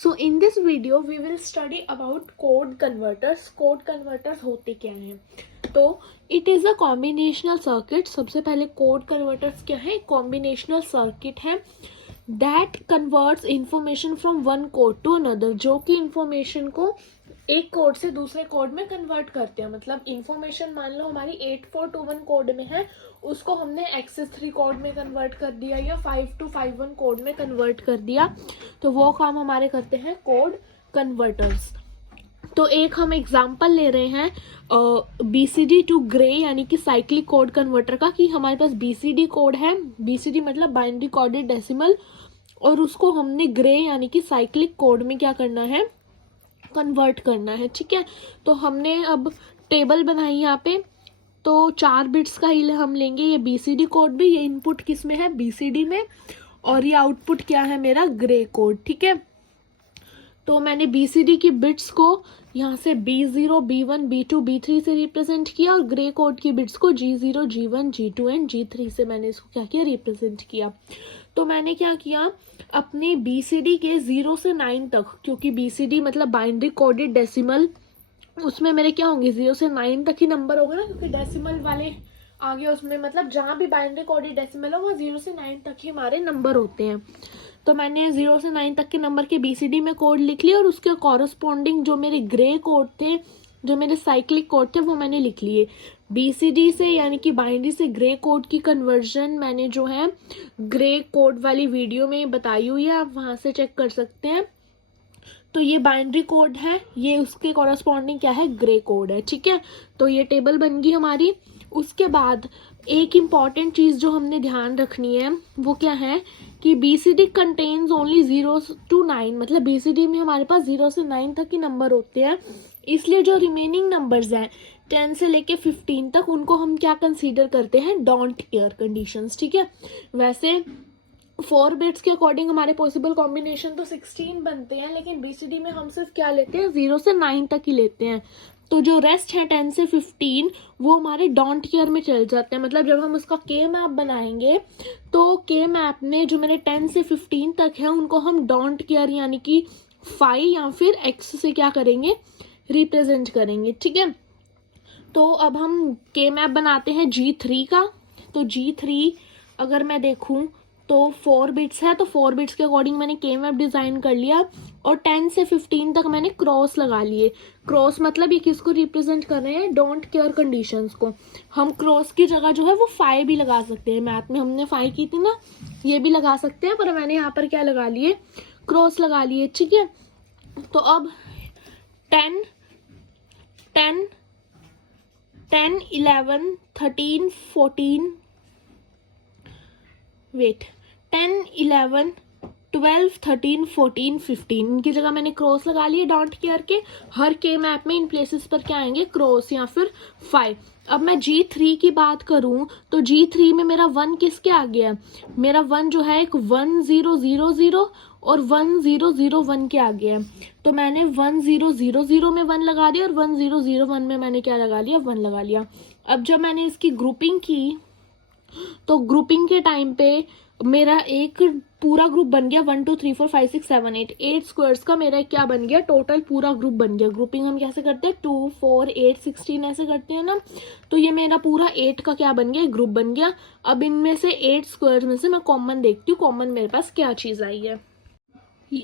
So in this video we will study about code converters. Code converters होते क्या हैं? तो it is a combinational circuit. सबसे पहले code converters क्या है? Combinational circuit है that converts information from one code to another, जो कि information को एक कोड से दूसरे कोड में कन्वर्ट करते हैं. मतलब इंफॉर्मेशन मान लो हमारी 8421 कोड में है, उसको हमने XS3 कोड में कन्वर्ट कर दिया या 5251 कोड में कन्वर्ट कर दिया, तो वो काम हमारे करते हैं कोड कन्वर्टर्स. तो एक हम एग्जांपल ले रहे हैं BCD टू ग्रे यानी कि साइक्लिक कोड कन्वर्टर का, कि हमारे पास BCD कोड है, BCD मतलब बाइनरी कोडेड डेसिमल, और उसको हमने ग्रे यानी कि साइक्लिक कोड में क्या करना है, कन्वर्ट करना है. ठीक है, तो हमने अब टेबल बनाई यहाँ पे. तो 4 बिट्स का ही हम लेंगे. ये BCD कोड भी, ये इनपुट किस में है, BCD में, और ये आउटपुट क्या है मेरा, ग्रे कोड. ठीक है, तो मैंने BCD की बिट्स को यहाँ से B0, B1, B2, B3 से रिप्रेजेंट किया, और ग्रे कोड की बिट्स को G0, G1, G2 and G3 से मैंने इसको क्या किया, रिप्रेजेंट किया. तो मैंने क्या किया, अपने BCD के 0 से 9 तक, क्योंकि BCD मतलब बाइनरी कोडेड डेसिमल, उसमें मेरे क्या होंगे, 0 से 9 तक ही नंबर होगा ना, क्योंकि डेसिमल वाले आगे उसमें मतलब जहाँ भी बाइनरी कोडेड डेसिमल हो वहाँ 0 से 9 तक ही हमारे नंबर होते हैं. तो मैंने 0 से 9 तक के नंबर के BCD में कोड लिख लिया, और उसके कॉरस्पॉन्डिंग जो मेरे ग्रे कोड थे, जो मेरे साइक्लिक कोड थे, वो मैंने लिख लिए. BCD से यानी कि बाइनरी से ग्रे कोड की कन्वर्जन मैंने जो है ग्रे कोड वाली वीडियो में बताई हुई है, आप वहाँ से चेक कर सकते हैं. तो ये बाइनरी कोड है, ये उसके कॉरस्पॉन्डिंग क्या है, ग्रे कोड है. ठीक है, तो ये टेबल बन गई हमारी. उसके बाद एक इम्पॉर्टेंट चीज़ जो हमने ध्यान रखनी है वो क्या है कि BCD कंटेन्स ओनली 0 to 9, मतलब BCD में हमारे पास 0 से 9 तक ही नंबर होते हैं. इसलिए जो रिमेनिंग नंबर्स हैं 10 से लेके 15 तक, उनको हम क्या कंसीडर करते हैं, डोंट केयर कंडीशंस. ठीक है, वैसे 4 बिट्स के अकॉर्डिंग हमारे पॉसिबल कॉम्बिनेशन तो 16 बनते हैं, लेकिन BCD में हम सिर्फ क्या लेते हैं, 0 से 9 तक ही लेते हैं. तो जो रेस्ट है 10 से 15 वो हमारे डोंट केयर में चल जाते हैं. मतलब जब हम उसका के मैप बनाएंगे तो के मैप में जो मेरे 10 से 15 तक है उनको हम डोंट केयर यानी कि 5 या फिर X से क्या करेंगे, रिप्रेजेंट करेंगे. ठीक है, तो अब हम के मैप बनाते हैं G3 का. तो G3 अगर मैं देखूं तो 4 बिट्स है, तो 4 बिट्स के अकॉर्डिंग मैंने के मैप डिज़ाइन कर लिया, और 10 से 15 तक मैंने क्रॉस लगा लिए. क्रॉस मतलब ये किसको रिप्रेजेंट कर रहे हैं, डोंट केयर कंडीशंस को. हम क्रॉस की जगह जो है वो 5 भी लगा सकते हैं. मैथ में हमने 5 की थी ना, ये भी लगा सकते हैं, पर मैंने यहाँ पर क्या लगा लिए, क्रॉस लगा लिए. ठीक है, तो अब 10, 11, 13, 14, वेट 10, 11, 12, 13, 14, 15 इनकी जगह मैंने क्रॉस लगा लिए डोंट केयर के. हर के मैप में इन प्लेसेस पर क्या आएंगे, क्रॉस या फिर 5. अब मैं G3 की बात करूं तो G3 में मेरा 1 किसके आ गया, मेरा 1 जो है एक 1000 और 1001 के आ गया है. तो मैंने 1000 में 1 लगा दिया, और 1001 में मैंने क्या लगा लिया, 1 लगा लिया. अब जब मैंने इसकी ग्रुपिंग की तो ग्रुपिंग के टाइम पे मेरा एक पूरा ग्रुप बन गया 1 2 3 4 5 6 7 8 स्क्वायर्स का मेरा क्या बन गया, टोटल पूरा ग्रुप बन गया. ग्रुपिंग हम कैसे करते हैं, 2 4 8 16 ऐसे करते हैं ना. तो ये मेरा पूरा 8 का क्या बन गया, ग्रुप बन गया. अब इनमें से 8 स्क्वायर्स में से मैं कॉमन देखती हूँ, कॉमन मेरे पास क्या चीज़ आई है.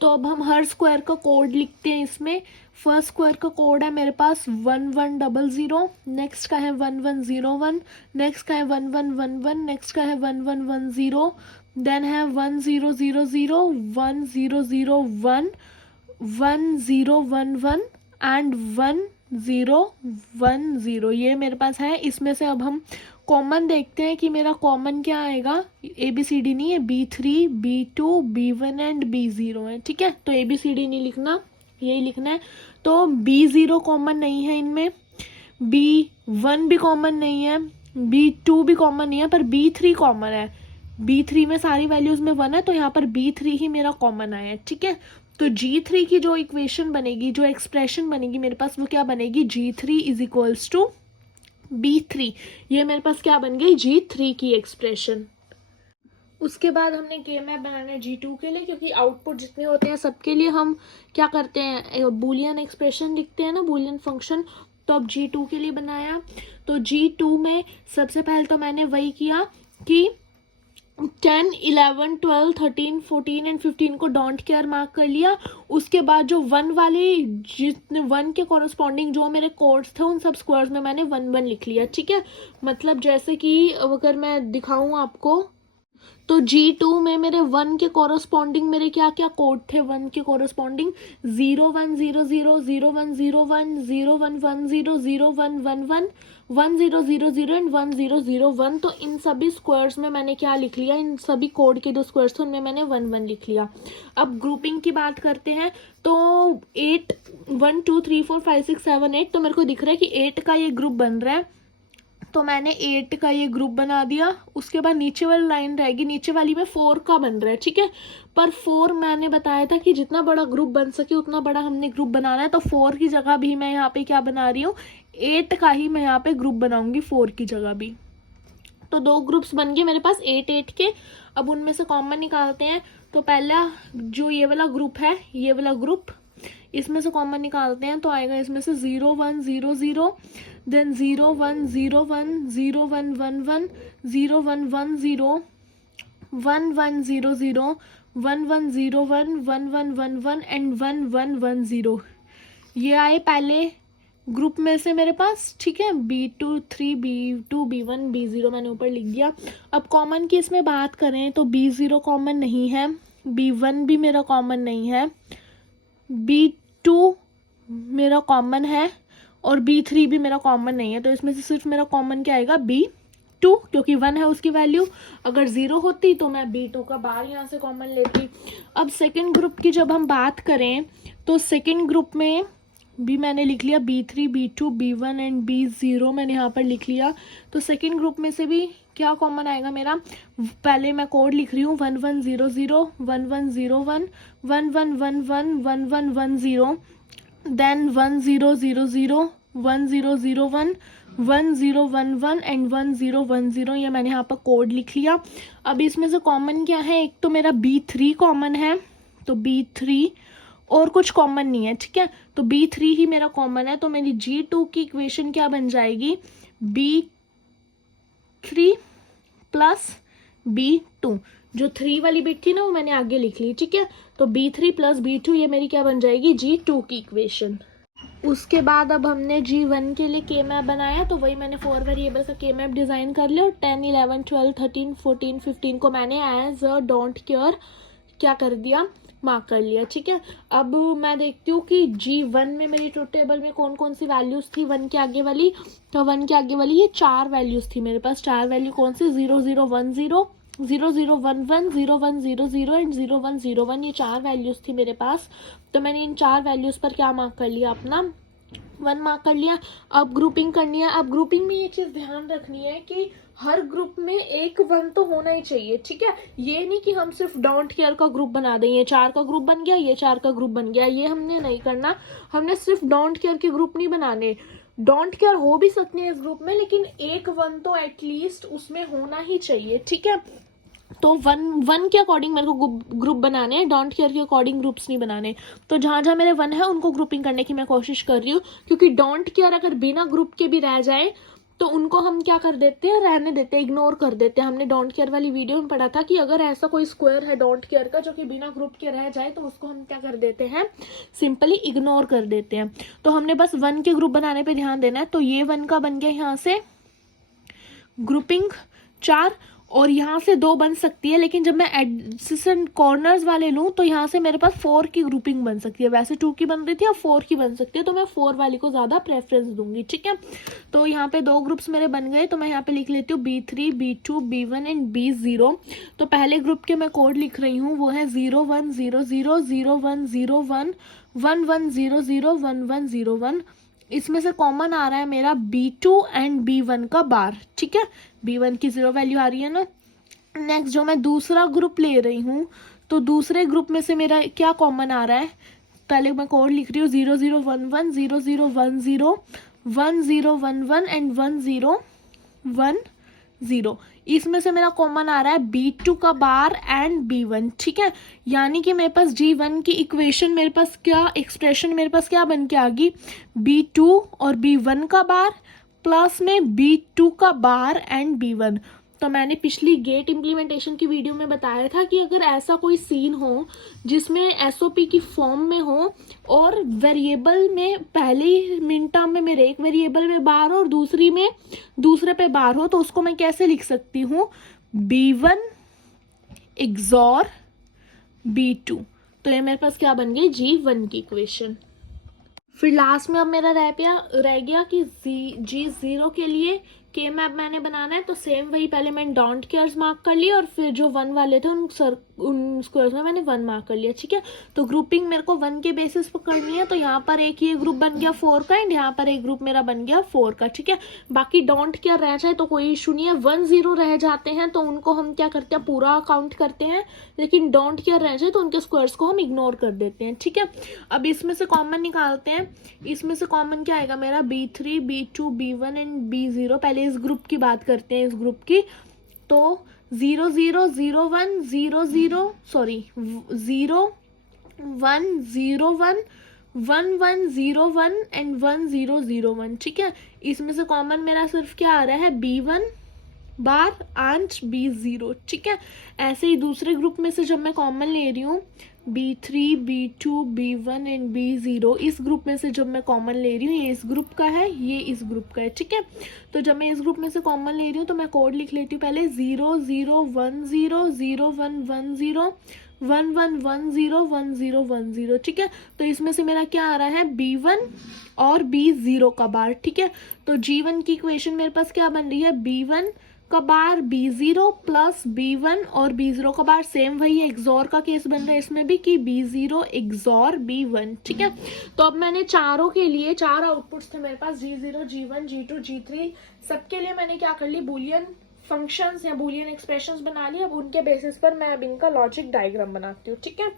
तो अब हम हर स्क्वायर का कोड लिखते हैं. इसमें फर्स्ट स्क्वायर का कोड है मेरे पास 1100, नेक्स्ट का है 1101, नेक्स्ट का है 1111, नेक्स्ट का है 1110, देन है 1000, 1001, 1011 एंड 1010. ये मेरे पास है. इसमें से अब हम कॉमन देखते हैं कि मेरा कॉमन क्या आएगा, ABCD नहीं है, B3, B2, B1 and B0 है. ठीक है, तो ABCD नहीं लिखना, यही लिखना है. तो B0 कॉमन नहीं है इनमें, B1 भी कॉमन नहीं है, B2 भी कॉमन नहीं है, पर B3 कॉमन है. B3 में सारी वैल्यूज में 1 है, तो यहाँ पर B3 ही मेरा कॉमन आया है. ठीक है, तो G3 की जो इक्वेशन बनेगी, जो एक्सप्रेशन बनेगी मेरे पास, वो क्या बनेगी, G3 is equals to B3. ये मेरे पास क्या बन गई, G3 की एक्सप्रेशन. उसके बाद हमने के मैप बनाना है G2 के लिए, क्योंकि आउटपुट जितने होते हैं सबके लिए हम क्या करते हैं, बूलियन एक्सप्रेशन लिखते हैं ना, बूलियन फंक्शन। तो अब G2 के लिए बनाया, तो G2 में सबसे पहले तो मैंने वही किया कि 10, 11, 12, 13, 14 एंड 15 को डोंट केयर मार्क कर लिया। उसके बाद जो 1 वाले, जितने 1 के कॉरस्पॉन्डिंग जो मेरे कोड्स थे उन सब स्क्वायर्स में मैंने 1 1 लिख लिया, ठीक है। मतलब जैसे कि अगर मैं दिखाऊं आपको, तो G2 में मेरे 1 के कॉरस्पॉन्डिंग मेरे क्या क्या कोड थे, 1 के कॉरस्पॉन्डिंग 0 1 0 0 0 1 0 1 0 1 1 0 0 1 1 1 1 0 0 0 एंड 1 0 0 1। तो इन सभी स्क्वायर्स में मैंने क्या लिख लिया, इन सभी कोड के जो स्क्वायर्स थे उनमें मैंने 1 1 लिख लिया। अब ग्रुपिंग की बात करते हैं, तो 8 1 2 3 4 5 6 7 8, तो मेरे को दिख रहा है कि 8 का ये ग्रुप बन रहा है, तो मैंने 8 का ये ग्रुप बना दिया। उसके बाद नीचे वाली लाइन रहेगी, नीचे वाली में 4 का बन रहा है, ठीक है। पर 4 मैंने बताया था कि जितना बड़ा ग्रुप बन सके उतना बड़ा हमने ग्रुप बनाना है, तो 4 की जगह भी मैं यहाँ पे क्या बना रही हूँ, 8 का ही मैं यहाँ पे ग्रुप बनाऊंगी 4 की जगह भी। तो 2 ग्रुप्स बन गए मेरे पास 8 8 के। अब उनमें से कॉमन निकालते हैं। तो पहला जो ये वाला ग्रुप है, ये वाला ग्रुप, इसमें से कॉमन निकालते हैं, तो आएगा इसमें से 0 1 0 0, देन 0 1 0 1 0 1 1 1 0 1 1 0 1 1 0 0 1 1 0 1 1 1 1 1 एंड 1 1 1 0। ये आए पहले ग्रुप में से मेरे पास, ठीक है। B2 3 B2 B1 B0 मैंने ऊपर लिख दिया। अब कॉमन की इसमें बात करें तो B0 कॉमन नहीं है, B1 भी मेरा कॉमन नहीं है, B2 मेरा कॉमन है और B3 भी मेरा कॉमन नहीं है। तो इसमें से सिर्फ मेरा कॉमन क्या आएगा, B2, क्योंकि 1 है उसकी वैल्यू। अगर 0 होती तो मैं B2 का बार यहाँ से कॉमन लेती। अब सेकंड ग्रुप की जब हम बात करें, तो सेकंड ग्रुप में भी मैंने लिख लिया B3 B2 B1 and B0 मैंने यहाँ पर लिख लिया। तो सेकंड ग्रुप में से भी क्या कॉमन आएगा मेरा, पहले मैं कोड लिख रही हूँ 1 1 0 0 1 1 0 1 1 1 1 1 1 1 1 0, देन 1 0 0 0 1 0 0 1 1 0 1 1 एंड 1 0 1 0। ये मैंने यहाँ पर कोड लिख लिया। अब इसमें से कॉमन क्या है, एक तो मेरा B3 कॉमन है, तो B3 और कुछ कॉमन नहीं है, ठीक है। तो B3 ही मेरा कॉमन है, तो मेरी G2 की इक्वेशन क्या बन जाएगी, B3 प्लस B2। जो 3 वाली बिट थी ना वो मैंने आगे लिख ली, ठीक है। तो B3 प्लस B2 ये मेरी क्या बन जाएगी, G2 की इक्वेशन। उसके बाद अब हमने G1 के लिए के मैप बनाया, तो वही मैंने 4 वेरिएबल का के मैप डिज़ाइन कर लिया और 10 11 12 13 14 15 को मैंने एज अ डोंट केयर क्या कर दिया, मार्क कर लिया, ठीक है। अब मैं देखती हूँ कि G1 में मेरी ट्रुथ टेबल में कौन कौन सी वैल्यूज़ थी 1 के आगे वाली। तो 1 के आगे वाली ये 4 वैल्यूज़ थी मेरे पास। 4 वैल्यू कौन सी, 0 0 1 0 0 0 1 1 0 1 0 0 एंड 0 1 0 1, ये 4 वैल्यूज़ थी मेरे पास। तो मैंने इन 4 वैल्यूज़ पर क्या मार्क कर लिया, अपना 1 मार्क कर लिया। अब ग्रुपिंग करनी है। अब ग्रुपिंग में ये चीज़ ध्यान रखनी है कि हर ग्रुप में एक 1 तो होना ही चाहिए, ठीक है। ये नहीं कि हम सिर्फ डोंट केयर का ग्रुप बना दें, ये 4 का ग्रुप बन गया, ये 4 का ग्रुप बन गया, ये हमने नहीं करना। हमने सिर्फ डोंट केयर के ग्रुप नहीं बनाने, डोंट केयर हो भी सकते हैं इस ग्रुप में, लेकिन एक 1 तो एटलीस्ट उसमें होना ही चाहिए, ठीक है। तो 1 के अकॉर्डिंग मेरे को ग्रुप बनाने हैं, डोंट केयर के अकॉर्डिंग ग्रुप्स नहीं बनाने। तो जहाँ जहाँ मेरे 1 है उनको ग्रुपिंग करने की मैं कोशिश कर रही हूँ, क्योंकि डोंट केयर अगर बिना ग्रुप के भी रह जाए तो उनको हम क्या कर देते हैं, रहने देते हैं, इग्नोर कर देते हैं। हमने डोंट केयर वाली वीडियो में पढ़ा था कि अगर ऐसा कोई स्क्वायर है डोंट केयर का जो कि बिना ग्रुप के रह जाए तो उसको हम क्या कर देते हैं, सिंपली इग्नोर कर देते हैं। तो हमने बस 1 के ग्रुप बनाने पर ध्यान देना है। तो ये 1 का बन गया यहाँ से ग्रुपिंग 4, और यहाँ से 2 बन सकती है, लेकिन जब मैं एडजेसेंट कॉर्नर्स वाले लूँ तो यहाँ से मेरे पास 4 की ग्रुपिंग बन सकती है। वैसे 2 की बन रही थी, अब 4 की बन सकती है, तो मैं 4 वाली को ज़्यादा प्रेफरेंस दूंगी, ठीक है। तो यहाँ पे 2 ग्रुप्स मेरे बन गए, तो मैं यहाँ पे लिख लेती हूँ B3 B2 B1 and B0। तो पहले ग्रुप के मैं कोड लिख रही हूँ, वो है 0 1 0 0 0 1 0 1 1 1 0 0 1 1 0 1। इसमें से कॉमन आ रहा है मेरा B2 एंड B1 का बार, ठीक है। B1 की 0 वैल्यू आ रही है ना। नेक्स्ट जो मैं दूसरा ग्रुप ले रही हूँ, तो दूसरे ग्रुप में से मेरा क्या कॉमन आ रहा है, पहले मैं कोड लिख रही हूँ 0 0 1 1 0 0 1 0 1 0 1 1 एंड 1 0 1 0। इसमें से मेरा कॉमन आ रहा है B2 का बार एंड B1, ठीक है। यानी कि मेरे पास G1 की इक्वेशन, मेरे पास क्या एक्सप्रेशन मेरे पास क्या बन के आ गई, B2 और B1 का बार प्लस में B2 का बार एंड B1। तो मैंने पिछली गेट इम्प्लीमेंटेशन की वीडियो में बताया था कि अगर ऐसा कोई सीन हो जिसमें एसओपी की फॉर्म में हो और वेरिएबल में पहली मिन टर्म में मेरे एक वेरिएबल में बार हो और दूसरी में दूसरे पे बार हो, तो उसको मैं कैसे लिख सकती हूँ, B1 XOR B2। तो ये मेरे पास क्या बन गई, G1 की इक्वेशन। फिर लास्ट में अब मेरा रह गया कि G0 के लिए के मैप मैंने बनाना है। तो सेम वही, पहले मैंने डोंट केयर्स मार्क कर लिया और फिर जो 1 वाले थे उन स्क्वायर्स में मैंने 1 मार्क कर लिया, ठीक है। तो ग्रुपिंग मेरे को 1 के बेसिस पर करनी है। तो यहाँ पर एक ये ग्रुप बन गया 4 का एंड यहाँ पर एक ग्रुप मेरा बन गया 4 का, ठीक है। बाकी डोंट केयर रह जाए तो कोई इशू नहीं है। 1 0 रह जाते हैं तो उनको हम क्या करते हैं, पूरा काउंट करते हैं, लेकिन डोंट केयर रह जाए तो उनके स्क्वायर्स को हम इग्नोर कर देते हैं, ठीक है। अब इसमें से कॉमन निकालते हैं। इसमें से कॉमन क्या आएगा मेरा, B3 B2 B1 and B0। पहले इस ग्रुप की बात करते हैं, इस ग्रुप की। तो 0 0 0 1 0 0 सॉरी 0 1 0 1 1 1 0 1 एंड 1 0 0 1, ठीक है। इसमें से कॉमन मेरा सिर्फ क्या आ रहा है, B1 बार एंड B0, ठीक है। ऐसे ही दूसरे ग्रुप में से जब मैं कॉमन ले रही हूँ B3 B2 B1 and B0, इस ग्रुप में से जब मैं कॉमन ले रही हूँ, ये इस ग्रुप का है, ये इस ग्रुप का है, ठीक है। तो जब मैं इस ग्रुप में से कॉमन ले रही हूँ तो मैं कोड लिख लेती हूँ पहले 0 0 1 0 0 1 1 0 1 1 1 0 1 0 1 0, ठीक है। तो इसमें से मेरा क्या आ रहा है, B1 और B0 का बार, ठीक है। तो G1 की इक्वेशन मेरे पास क्या बन रही है, B1 का बार B0 प्लस B1 और B0 का बार सेम वही एक्सॉर का केस बन रहा है इसमें भी कि B0 एक्सॉर B1, ठीक है। तो अब मैंने चारों के लिए 4 आउटपुट्स थे मेरे पास, G0 G1 G2 G3, सबके लिए मैंने क्या कर ली, बूलियन फंक्शंस या बूलियन एक्सप्रेशंस बना ली। अब उनके बेसिस पर मैं अब इनका लॉजिक डायग्राम बनाती हूँ, ठीक है।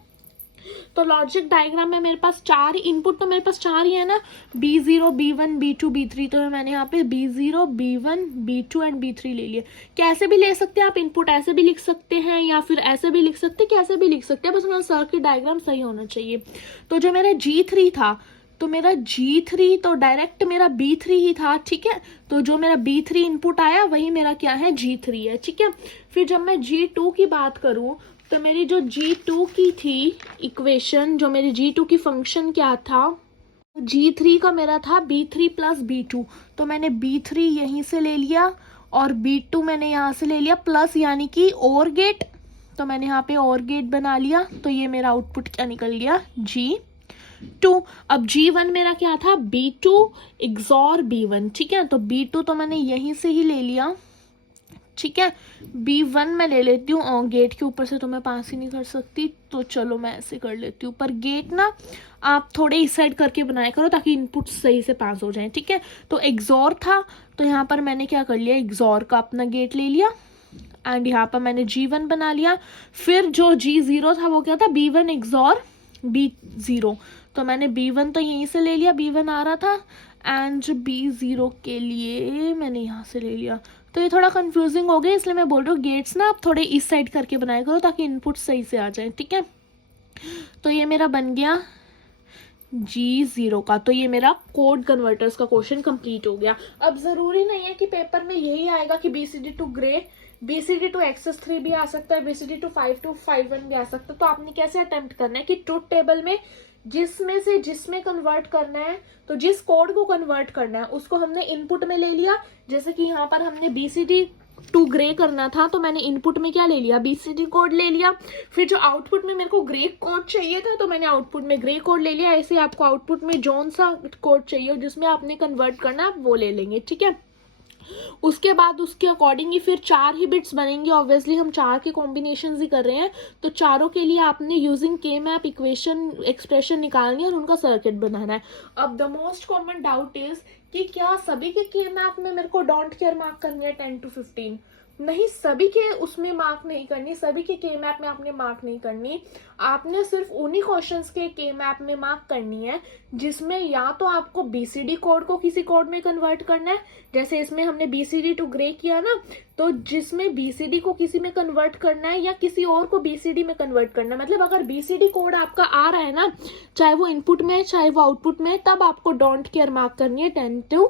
तो लॉजिक डायग्राम में मेरे पास 4 इनपुट, तो मेरे पास 4 ही है ना, B0 B1 B2 B3। तो मैंने यहाँ पे B0 B1 B2 and B3 ले लिए। कैसे भी ले सकते हैं आप, इनपुट ऐसे भी लिख सकते हैं या फिर ऐसे भी लिख सकते हैं, कैसे भी लिख सकते हैं, बस मेरा सर्किट डायग्राम सही होना चाहिए। तो जो मेरा G3 था, तो मेरा G3 तो डायरेक्ट मेरा B3 ही था, ठीक है। तो जो मेरा B3 इनपुट आया वही मेरा क्या है, G3 है, ठीक है। फिर जब मैं G2 की बात करूँ तो मेरी जो G2 की थी इक्वेशन, जो मेरी G2 की फंक्शन क्या था, G3 का मेरा था B3 प्लस B2। तो मैंने B3 यहीं से ले लिया और B2 मैंने यहाँ से ले लिया प्लस, यानी कि और गेट। तो मैंने यहाँ पे और गेट बना लिया। तो ये मेरा आउटपुट क्या निकल गया, G2। अब G1 मेरा क्या था, B2 XOR B1, ठीक है। तो B2 तो मैंने यहीं से ही ले लिया, ठीक है। B1 मैं ले लेती हूँ, और गेट के ऊपर से तो मैं पास ही नहीं कर सकती, तो चलो मैं ऐसे कर लेती हूँ। पर गेट ना आप थोड़े इस साइड करके बनाया करो ताकि इनपुट सही से पास हो जाए, ठीक है। तो एक्सॉर था, तो यहाँ पर मैंने क्या कर लिया, एक्सॉर का अपना गेट ले लिया एंड यहाँ पर मैंने G1 बना लिया। फिर जो G0 था वो क्या था, B1 XOR B0। तो मैंने B1 तो यहीं से ले लिया, B1 आ रहा था, एंड B0 के लिए मैंने यहाँ से ले लिया। तो ये थोड़ा कंफ्यूजिंग हो गया, इसलिए मैं बोल रही हूँ गेट्स ना आप थोड़े इस साइड करके बनाया करो ताकि इनपुट सही से आ जाए, ठीक है। तो ये मेरा बन गया G0 का। तो ये मेरा कोड कन्वर्टर्स का क्वेश्चन कंप्लीट हो गया। अब जरूरी नहीं है कि पेपर में यही आएगा कि BCD to grey, BCD to XS3 भी आ सकता है, BCD टू 5 टू 5-1 भी आ सकता है। तो आपने कैसे अटेम्प्ट करना है कि ट्रुथ टेबल में जिसमें कन्वर्ट करना है, तो जिस कोड को कन्वर्ट करना है उसको हमने इनपुट में ले लिया। जैसे कि यहाँ पर हमने BCD टू ग्रे करना था, तो मैंने इनपुट में क्या ले लिया, BCD कोड ले लिया। फिर जो आउटपुट में मेरे को ग्रे कोड चाहिए था, तो मैंने आउटपुट में ग्रे कोड ले लिया। ऐसे आपको आउटपुट में जौन सा कोड चाहिए जिसमें आपने कन्वर्ट करना है आप वो ले लेंगे, ठीक है। उसके बाद उसके अकॉर्डिंग ही फिर 4 ही बिट्स बनेंगे। ऑब्वियसली हम 4 के कॉम्बिनेशन ही कर रहे हैं, तो चारों के लिए आपने यूजिंग के मैप इक्वेशन एक्सप्रेशन निकालनी है और उनका सर्किट बनाना है। अब the most common doubt is कि क्या सभी के मैप में मेरे को डोंट केयर मार्क करनी है 10 to 15। नहीं, सभी के उसमें मार्क नहीं करनी, सभी के के मैप में आपने मार्क नहीं करनी, आपने सिर्फ उन्हीं क्वेश्चंस के के मैप में मार्क करनी है जिसमें या तो आपको बीसीडी कोड को किसी कोड में कन्वर्ट करना है, जैसे इसमें हमने बीसीडी टू ग्रे किया ना, तो जिसमें बीसीडी को किसी में कन्वर्ट करना है या किसी और को बीसीडी में कन्वर्ट करना है, मतलब अगर बीसीडी कोड आपका आ रहा है ना, चाहे वो इनपुट में है चाहे वो आउटपुट में है, तब आपको डोंट केयर मार्क करनी है 10 to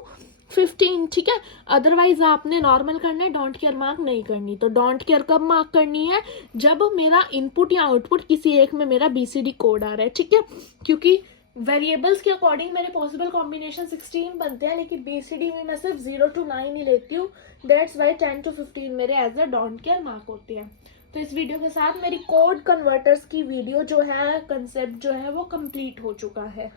15, ठीक है। अदरवाइज आपने नॉर्मल करना है, डोंट केयर मार्क नहीं करनी। तो डोंट केयर कब मार्क करनी है, जब मेरा इनपुट या आउटपुट किसी एक में मेरा बीसीडी कोड आ रहा है, ठीक है, क्योंकि वेरिएबल्स के अकॉर्डिंग मेरे पॉसिबल कॉम्बिनेशन 16 बनते हैं, लेकिन बीसीडी में मैं सिर्फ 0 to 9 ही लेती हूँ, दैट्स वाई 10 to 15 मेरे as a don't care mark होते हैं। तो इस वीडियो के साथ मेरी कोड कन्वर्टर्स की वीडियो जो है, कंसेप्ट जो है वो कंप्लीट हो चुका है।